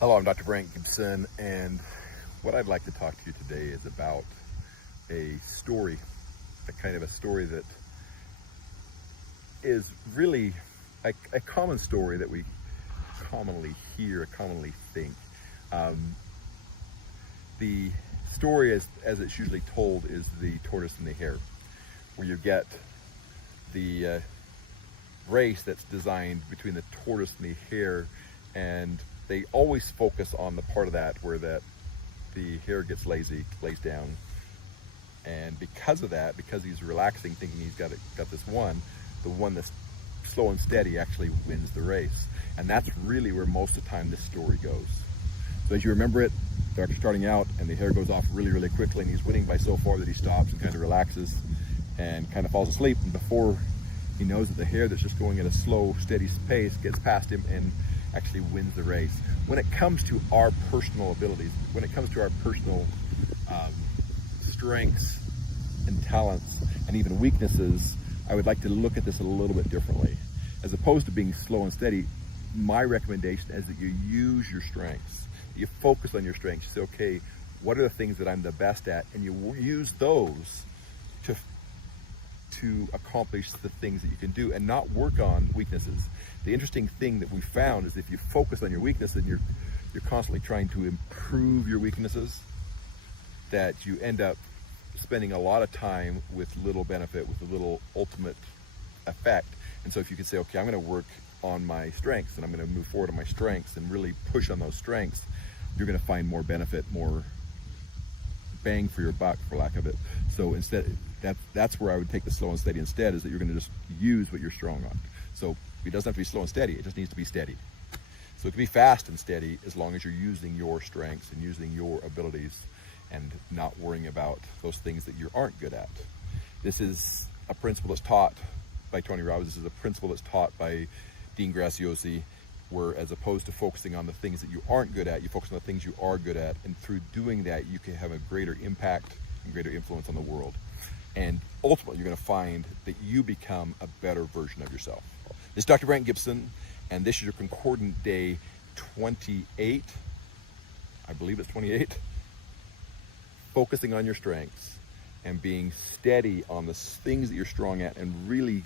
Hello, I'm Dr. Brandt Gibson, and what I'd like to talk to you today is about a story, a kind of a story that is really a common story that we commonly hear, commonly think. The story, as it's usually told, is the tortoise and the hare, where you get the race that's designed between the tortoise and the hare, and they always focus on the part of that where the hare gets lazy, lays down, and because of that, because he's relaxing, thinking he's got this one, the one that's slow and steady actually wins the race. And that's really where most of the time this story goes. So as you remember it, they're actually starting out, and the hare goes off really, really quickly, and he's winning by so far that he stops and kind of relaxes and kind of falls asleep. And before he knows that the hare that's just going at a slow, steady pace gets past him and actually wins the race. When it comes to our personal abilities, when it comes to our personal strengths and talents and even weaknesses, I would like to look at this a little bit differently. As opposed to being slow and steady, my recommendation is that you use your strengths. You focus on your strengths. You say, okay, what are the things that I'm the best at? And you use those to accomplish the things that you can do and not work on weaknesses. The interesting thing that we found is if you focus on your weakness and you're constantly trying to improve your weaknesses, that you end up spending a lot of time with little benefit, with a little ultimate effect. And so if you can say, okay, I'm going to work on my strengths and I'm going to move forward on my strengths and really push on those strengths, you're going to find more benefit, more bang for your buck, for lack of it. So instead, that's where I would take the slow and steady instead, is that you're going to just use what you're strong on. So it doesn't have to be slow and steady, it just needs to be steady. So it can be fast and steady as long as you're using your strengths and using your abilities and not worrying about those things that you aren't good at. This is a principle that's taught by Tony Robbins. This is a principle that's taught by Dean Graziosi, where as opposed to focusing on the things that you aren't good at, you focus on the things you are good at, and through doing that you can have a greater impact and greater influence on the world. And ultimately you're going to find that you become a better version of yourself. This is Dr. Brandt Gibson, and this is your Concordant Day 28. I believe it's 28. Focusing on your strengths and being steady on the things that you're strong at, and really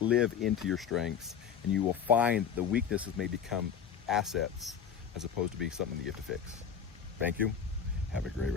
live into your strengths, and you will find that the weaknesses may become assets as opposed to being something that you have to fix. Thank you. Have a great rest.